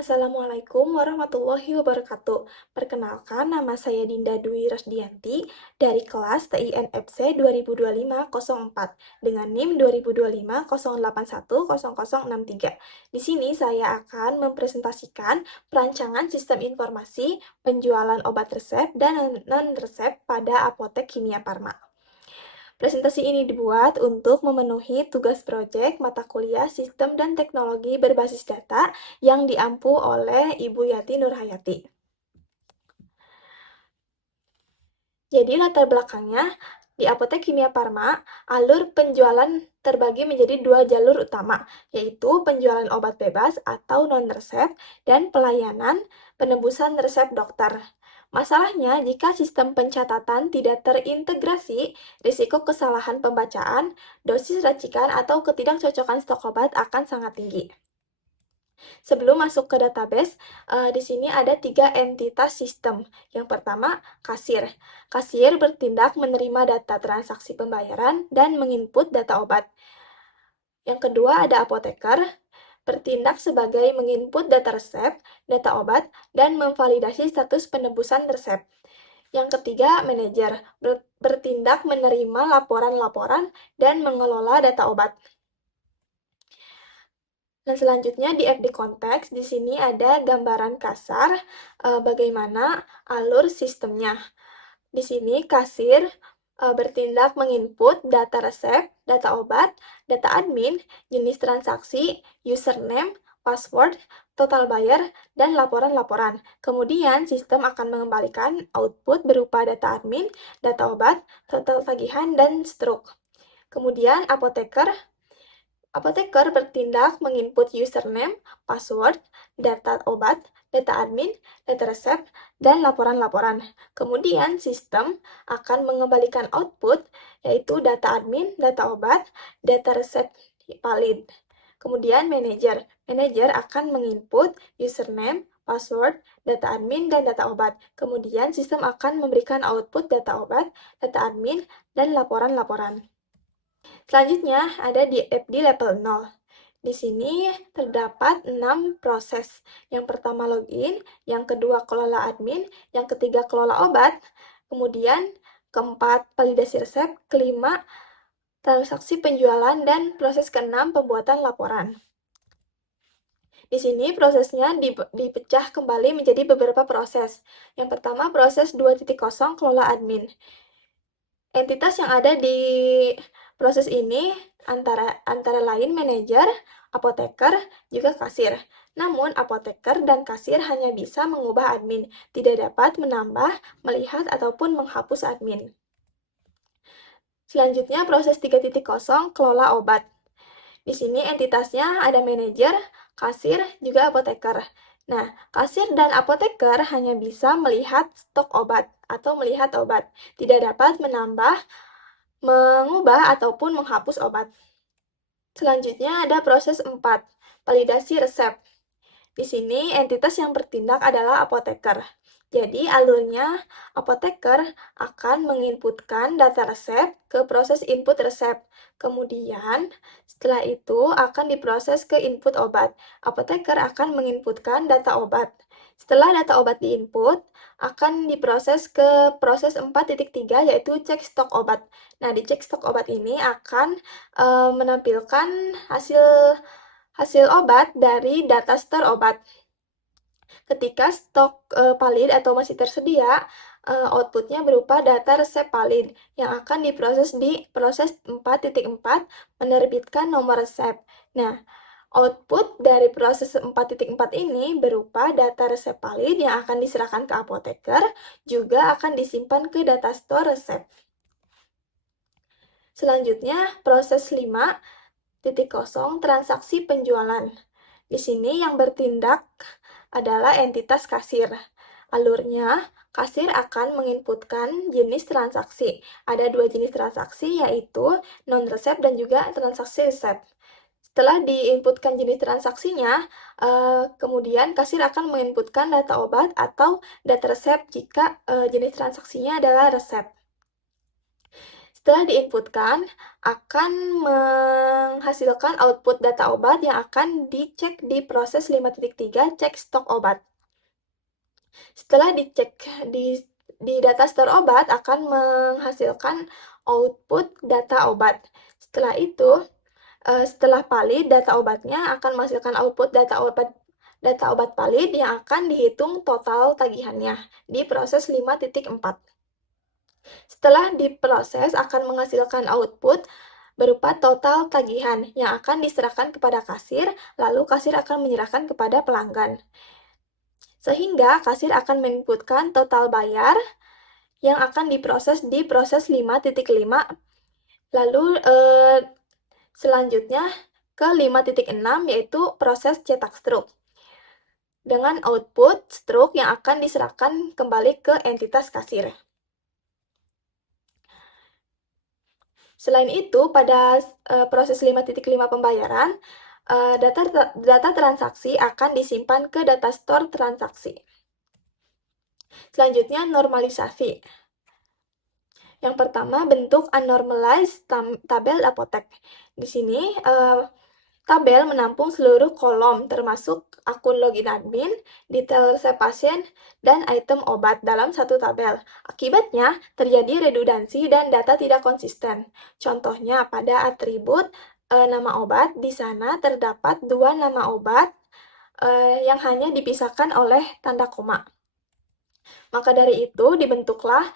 Assalamualaikum warahmatullahi wabarakatuh. Perkenalkan, nama saya Dinda Dwi Rasdianti dari kelas TINFC 2025-04 dengan NIM 2025-081-0063. Di sini saya akan mempresentasikan perancangan sistem informasi penjualan obat resep dan non-resep pada apotek kimia Parma. Presentasi ini dibuat untuk memenuhi tugas proyek mata kuliah Sistem dan Teknologi Berbasis Data yang diampu oleh Ibu Yati Nurhayati. Jadi latar belakangnya, di Apotek Kimia Parma, alur penjualan terbagi menjadi dua jalur utama, yaitu penjualan obat bebas atau non-resep dan pelayanan penebusan resep dokter. Masalahnya, jika sistem pencatatan tidak terintegrasi, risiko kesalahan pembacaan, dosis racikan, atau ketidakcocokan stok obat akan sangat tinggi. Sebelum masuk ke database, di sini ada 3 entitas sistem. Yang pertama, kasir. Kasir bertindak menerima data transaksi pembayaran dan menginput data obat. Yang kedua, ada apoteker, bertindak sebagai menginput data resep, data obat, dan memvalidasi status penebusan resep. Yang ketiga, manajer, bertindak menerima laporan-laporan dan mengelola data obat. Nah, selanjutnya di FD Konteks, di sini ada gambaran kasar bagaimana alur sistemnya. Di sini kasir bertindak menginput data resep, data obat, data admin, jenis transaksi, username, password, total bayar, dan laporan-laporan. Kemudian, sistem akan mengembalikan output berupa data admin, data obat, total tagihan, dan struk. Kemudian, apoteker bertindak menginput username, password, data obat, data admin, data resep, dan laporan-laporan. Kemudian, sistem akan mengembalikan output, yaitu data admin, data obat, data resep valid. Kemudian, manajer akan menginput username, password, data admin, dan data obat. Kemudian, sistem akan memberikan output data obat, data admin, dan laporan-laporan. Selanjutnya, ada di FD level 0. Di sini terdapat 6 proses. Yang pertama login, yang kedua kelola admin, yang ketiga kelola obat, kemudian keempat validasi resep, kelima transaksi penjualan, dan proses keenam pembuatan laporan. Di sini prosesnya dipecah kembali menjadi beberapa proses. Yang pertama proses 2.0 kelola admin. Entitas yang ada di proses ini antara lain manajer, apoteker, juga kasir. Namun, apoteker dan kasir hanya bisa mengubah admin, tidak dapat menambah, melihat, ataupun menghapus admin. Selanjutnya, proses 3.0 kelola obat. Di sini entitasnya ada manajer, kasir, juga apoteker. Nah, kasir dan apoteker hanya bisa melihat stok obat atau melihat obat, tidak dapat menambah, mengubah, ataupun menghapus obat. Selanjutnya ada proses 4, validasi resep. Di sini entitas yang bertindak adalah apoteker. Jadi alurnya apoteker akan menginputkan data resep ke proses input resep. Kemudian setelah itu akan diproses ke input obat. Apoteker akan menginputkan data obat. Setelah data obat diinput, akan diproses ke proses 4.3 yaitu cek stok obat. Nah, di cek stok obat ini akan menampilkan hasil obat dari data store obat. Ketika stok valid atau masih tersedia, outputnya berupa data resep valid yang akan diproses di proses 4.4 menerbitkan nomor resep. Nah, output dari proses 4.4 ini berupa data resep valid yang akan diserahkan ke apoteker, juga akan disimpan ke data store resep. Selanjutnya, proses 5.0 transaksi penjualan. Di sini yang bertindak adalah entitas kasir. Alurnya, kasir akan menginputkan jenis transaksi. Ada 2 jenis transaksi, yaitu non-resep dan juga transaksi resep. Setelah diinputkan jenis transaksinya, kemudian kasir akan menginputkan data obat atau data resep jika jenis transaksinya adalah resep. Setelah diinputkan, akan menghasilkan output data obat yang akan dicek di proses 5.3 cek stok obat. Setelah dicek di data store obat akan menghasilkan output data obat. Setelah itu, setelah valid data obatnya akan menghasilkan output data obat valid yang akan dihitung total tagihannya di proses 5.4. Setelah diproses akan menghasilkan output berupa total tagihan yang akan diserahkan kepada kasir, lalu kasir akan menyerahkan kepada pelanggan. Sehingga kasir akan menginputkan total bayar yang akan diproses di proses 5.5, lalu selanjutnya ke 5.6 yaitu proses cetak struk dengan output struk yang akan diserahkan kembali ke entitas kasir. Selain itu, pada proses 5.5 pembayaran, data transaksi akan disimpan ke data store transaksi. Selanjutnya, normalisasi. Yang pertama, bentuk unnormalized tabel apotek. Di sini, tabel menampung seluruh kolom, termasuk akun login admin, detail resep pasien, dan item obat dalam satu tabel. Akibatnya, terjadi redundansi dan data tidak konsisten. Contohnya, pada atribut nama obat, di sana terdapat 2 nama obat yang hanya dipisahkan oleh tanda koma. Maka dari itu, dibentuklah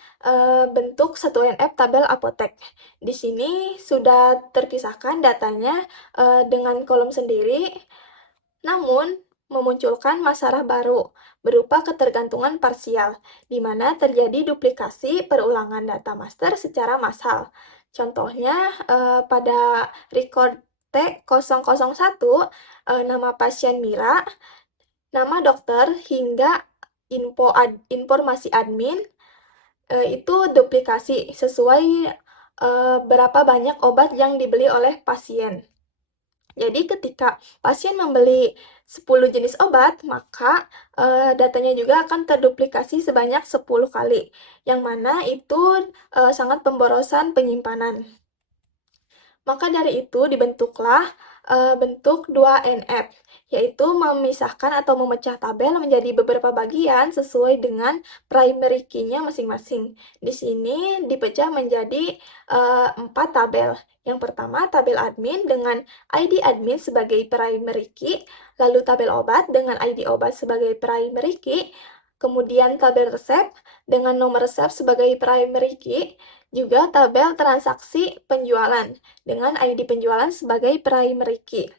bentuk 1NF tabel apotek. Di sini sudah terpisahkan datanya dengan kolom sendiri, namun memunculkan masalah baru berupa ketergantungan parsial, di mana terjadi duplikasi perulangan data master secara massal. Contohnya, pada record T001, nama pasien Mira, nama dokter, hingga informasi admin itu duplikasi sesuai berapa banyak obat yang dibeli oleh pasien. Jadi ketika pasien membeli 10 jenis obat, maka datanya juga akan terduplikasi sebanyak 10 kali, yang mana itu sangat pemborosan penyimpanan. Maka dari itu dibentuklah bentuk 2NF, yaitu memisahkan atau memecah tabel menjadi beberapa bagian sesuai dengan primary key-nya masing-masing. Di sini dipecah menjadi 4 tabel. Yang pertama, tabel admin dengan ID admin sebagai primary key, lalu tabel obat dengan ID obat sebagai primary key, kemudian tabel resep dengan nomor resep sebagai primary key, juga tabel transaksi penjualan dengan ID penjualan sebagai primary key.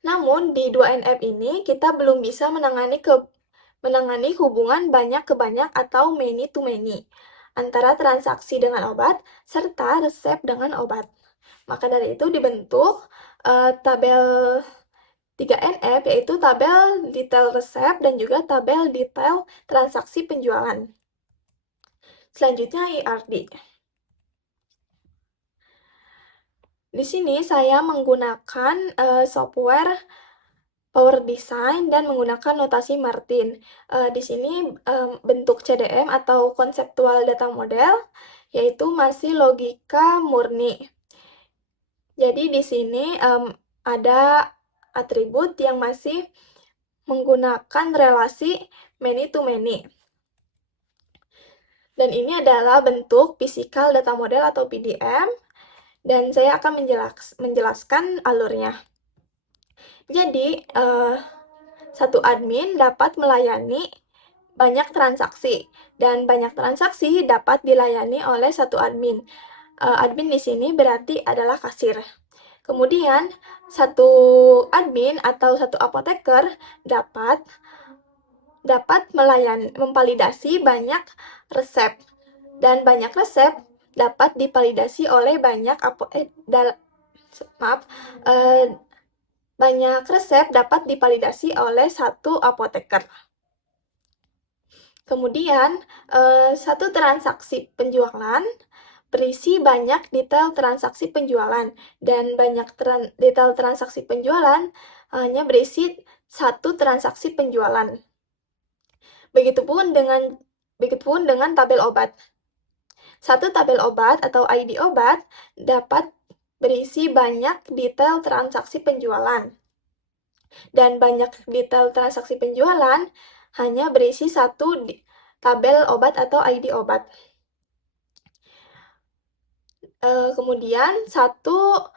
Namun, di 2NF ini kita belum bisa menangani hubungan banyak ke banyak atau many to many antara transaksi dengan obat serta resep dengan obat. Maka dari itu dibentuk tabel 3NF, yaitu tabel detail resep dan juga tabel detail transaksi penjualan. Selanjutnya IRD. Di sini saya menggunakan software Power Design dan menggunakan notasi Martin. Di sini bentuk CDM atau Conceptual Data Model, yaitu masih logika murni. Jadi di sini ada atribut yang masih menggunakan relasi many to many. Dan ini adalah bentuk physical data model atau PDM, dan saya akan menjelaskan alurnya. Jadi, satu admin dapat melayani banyak transaksi, dan banyak transaksi dapat dilayani oleh satu admin. Admin di sini berarti adalah kasir. Kemudian, satu admin atau satu apoteker dapat memvalidasi banyak resep, dan banyak resep dapat divalidasi oleh banyak resep dapat divalidasi oleh satu apoteker. Kemudian, satu transaksi penjualan berisi banyak detail transaksi penjualan, dan banyak detail transaksi penjualan hanya berisi satu transaksi penjualan. Begitupun dengan tabel obat. Satu tabel obat atau ID obat dapat berisi banyak detail transaksi penjualan. Dan banyak detail transaksi penjualan hanya berisi satu tabel obat atau ID obat. Kemudian satu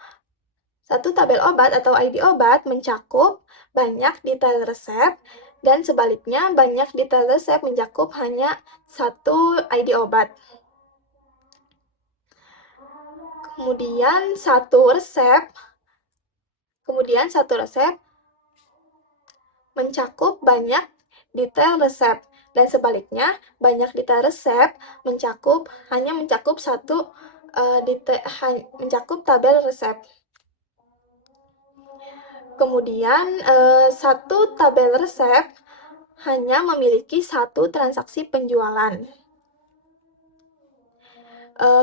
tabel obat atau ID obat mencakup banyak detail resep, dan sebaliknya banyak detail resep mencakup hanya satu ID obat. Kemudian satu resep mencakup banyak detail resep, dan sebaliknya banyak detail resep hanya mencakup tabel resep. Kemudian satu tabel resep hanya memiliki satu transaksi penjualan.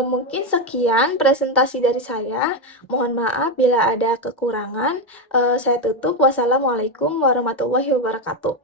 Mungkin sekian presentasi dari saya. Mohon maaf bila ada kekurangan. Saya tutup. Wassalamualaikum warahmatullahi wabarakatuh.